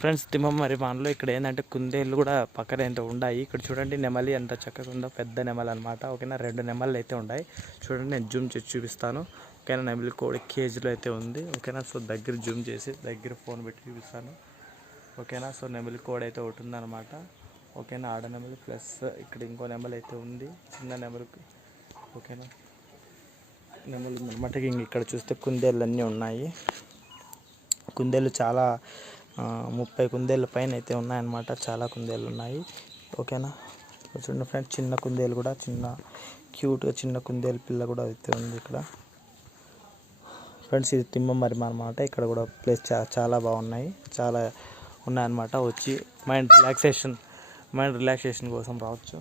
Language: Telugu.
ఫ్రెండ్స్ తిమ్మమరిమాన్లో ఇక్కడ ఏంటంటే కుందేళ్ళు కూడా పక్కన ఎంత ఉన్నాయి. ఇక్కడ చూడండి నెమలి ఎంత చక్కగా ఉందో, పెద్ద నెమలి అనమాట. ఓకేనా 2 నెమళ్ళు అయితే ఉన్నాయి. చూడండి నేను జూమ్ చేసి చూపిస్తాను. ఓకేనా నెమలి కోడి కేజీలో అయితే ఉంది. ఓకేనా సో దగ్గర జూమ్ చేసి దగ్గర ఫోన్ పెట్టి చూపిస్తాను. ఓకేనా సో నెమలి కోడి అయితే ఒకటి ఉందన్నమాట. ఓకేనా ఆడ నెమలి ప్లస్ ఇక్కడ ఇంకో నెమలి అయితే ఉంది, చిన్న నెమలికి. ఓకేనా నెమలి అనమాట. ఇక్కడ చూస్తే కుందేళ్ళు అన్నీ ఉన్నాయి. కుందేళ్ళు చాలా 30 కుందేళ్ళ పైన అయితే ఉన్నాయన్నమాట. చాలా కుందేళ్ళు ఉన్నాయి. ఓకేనా చూడండి ఫ్రెండ్స్, చిన్న కుందేలు కూడా చిన్న క్యూట్గా చిన్న కుందేలు పిల్ల కూడా అయితే ఉంది ఇక్కడ. ఫ్రెండ్స్ ఇది తిమ్మమరిమ అనమాట. ఇక్కడ కూడా ప్లేస్ చాలా బాగున్నాయి, చాలా ఉన్నాయన్నమాట. వచ్చి మైండ్ రిలాక్సేషన్ కోసం రావచ్చు.